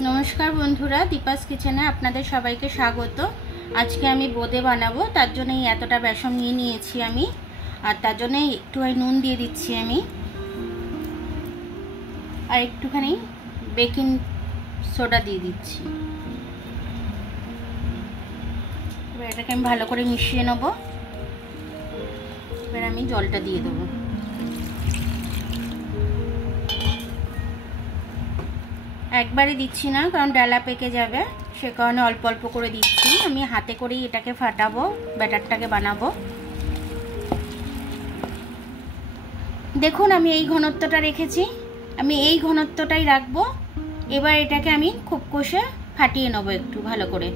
नमस्कार बंधुरा दीपास किचेने आपनादेर सबाइके स्वागत। आज के आमी बोदे बानाबो तार जोन्नो एतटा बेसन निये नियेछि आमी और तार जोन्नो एकटुखानि नुन दिये दिচ্ছি आमी और एकटुखानि बेकिंग सोडा दिये दिচ্ছি। एबार एटाके आमी भालो करे मिशिये नेब। एबार आमी जलटा दिये देबो। একবারে দিচ্ছি না কারণ ডালা পেকে যাবে, সে কারণে অল্প অল্প করে দিচ্ছি। আমি হাতে করেই এটাকে ফাটাবো, ব্যাটারটাকে বানাবো। দেখুন আমি এই ঘনত্বটা রেখেছি, আমি এই ঘনত্বটাই রাখবো। এবার এটাকে আমি খুব কষে ফাটিয়ে নেব একটু ভালো করে।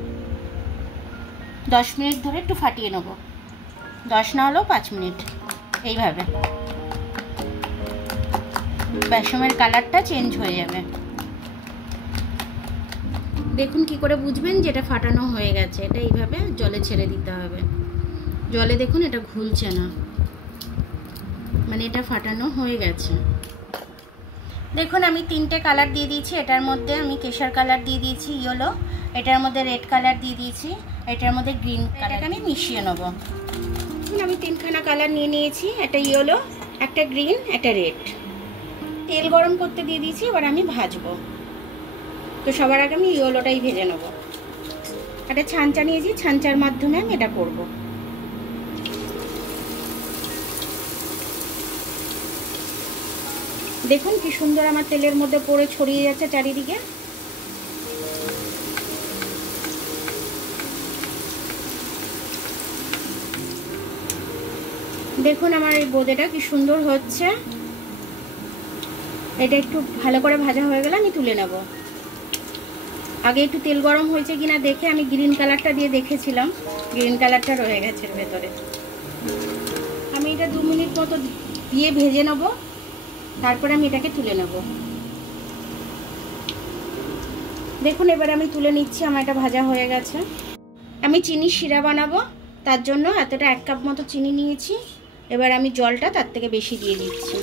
10 মিনিট ধরে একটু ফাটিয়ে নেব, 10 না হলেও 5 মিনিট। এইভাবে বেসমের কালারটা চেঞ্জ হয়ে যাবে। দেখুন কি করে বুঝবেন যে এটা ফাটানো হয়ে গেছে, এটা এইভাবে জলে ছেড়ে দিতে হবে। জলে দেখুন এটা ঘুলছে না, মানে এটা ফাটানো হয়ে গেছে। দেখুন আমি 3টে কালার দিয়ে দিয়েছি। এটার মধ্যে আমি কেশর কালার দিয়ে দিয়েছি ইয়েলো, এটার মধ্যে রেড কালার দিয়ে দিয়েছি, এটার মধ্যে গ্রিন কালারকে আমি মিশিয়ে নেব। আমি 3খানা কালার নিয়ে নিয়েছি, একটা ইয়েলো, একটা গ্রিন, একটা রেড। তেল গরম করতে দিয়ে দিয়েছি, এবার আমি ভাজবো। তো সবার আগে আমি ইয়েলোটাই ভেজে নেব। একটা ছাঁচা নিয়েছি, ছাঁচার মাধ্যমে আমি এটা করব। দেখুন কি সুন্দর আমার তেলের মধ্যে পড়ে ছড়িয়ে যাচ্ছে চারিদিকে। দেখুন আমার এই বোঁদেটা কি সুন্দর হচ্ছে। এটা একটু ভালো করে ভাজা হয়ে গেলে আমি তুলে নেব। আগে একটু তেল গরম হয়েছে কিনা দেখে আমি গ্রিন কালারটা দিয়ে দেখেছিলাম, গ্রিন কালারটা রয়ে গেছে এর ভেতরে। আমি এটা 2 মিনিট মতো দিয়ে ভেজে নেব, তারপরে আমি এটাকে তুলে নেব। দেখুন এবার আমি তুলে নিচ্ছি, আমার এটা ভাজা হয়ে গেছে। আমি চিনি শিরা বানাবো, তার জন্য এতটা 1 কাপ মতো চিনি নিয়েছি। এবার আমি জলটা তার থেকে বেশি দিয়ে দিচ্ছি।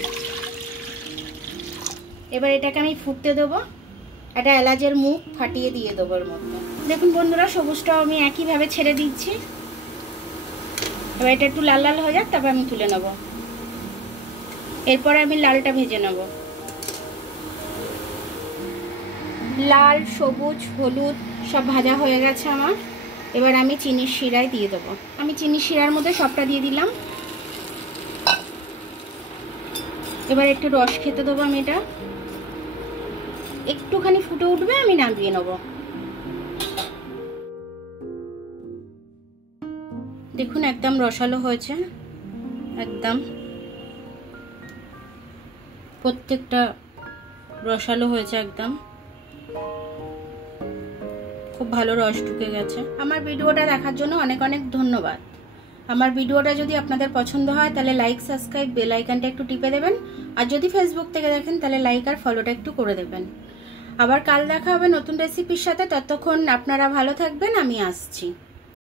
এবার এটাকে আমি ফুটতে দেবো। একটা এলাচের মুখ ফাটিয়ে দিয়ে দেবো এর মধ্যে। দেখুন বন্ধুরা সবুজটাও আমি একইভাবে ছেড়ে দিচ্ছি। এবার এটা একটু লাল লাল হয়ে যাক, তারপর আমি তুলে নেব। এরপরে আমি লালটা ভেজে নেব। লাল, সবুজ, হলুদ সব ভাজা হয়ে গেছে আমার। এবার আমি চিনির শিরায় দিয়ে দেবো। আমি চিনির শিরার মধ্যে সবটা দিয়ে দিলাম। এবার একটু রস খেতে দেবো আমি। এটা একটুখানি ফুটে উঠবে, আমি নামিয়ে নেব। দেখুন একদম রসালো হয়েছে, একদম প্রত্যেকটা রসালো হয়েছে, একদম খুব ভালো রস ঢুকে গেছে। আমার ভিডিওটা দেখার জন্য অনেক অনেক ধন্যবাদ। আমার ভিডিওটা যদি আপনাদের পছন্দ হয় তাহলে লাইক, সাবস্ক্রাইব, বেল আইকনটা একটু টিপে দেবেন। আর যদি ফেসবুক থেকে দেখেন তাহলে লাইক আর ফলোটা একটু করে দেবেন। আবার কাল দেখা হবে নতুন রেসিপির সাথে। ততক্ষণ আপনারা ভালো থাকবেন, আমি আসছি।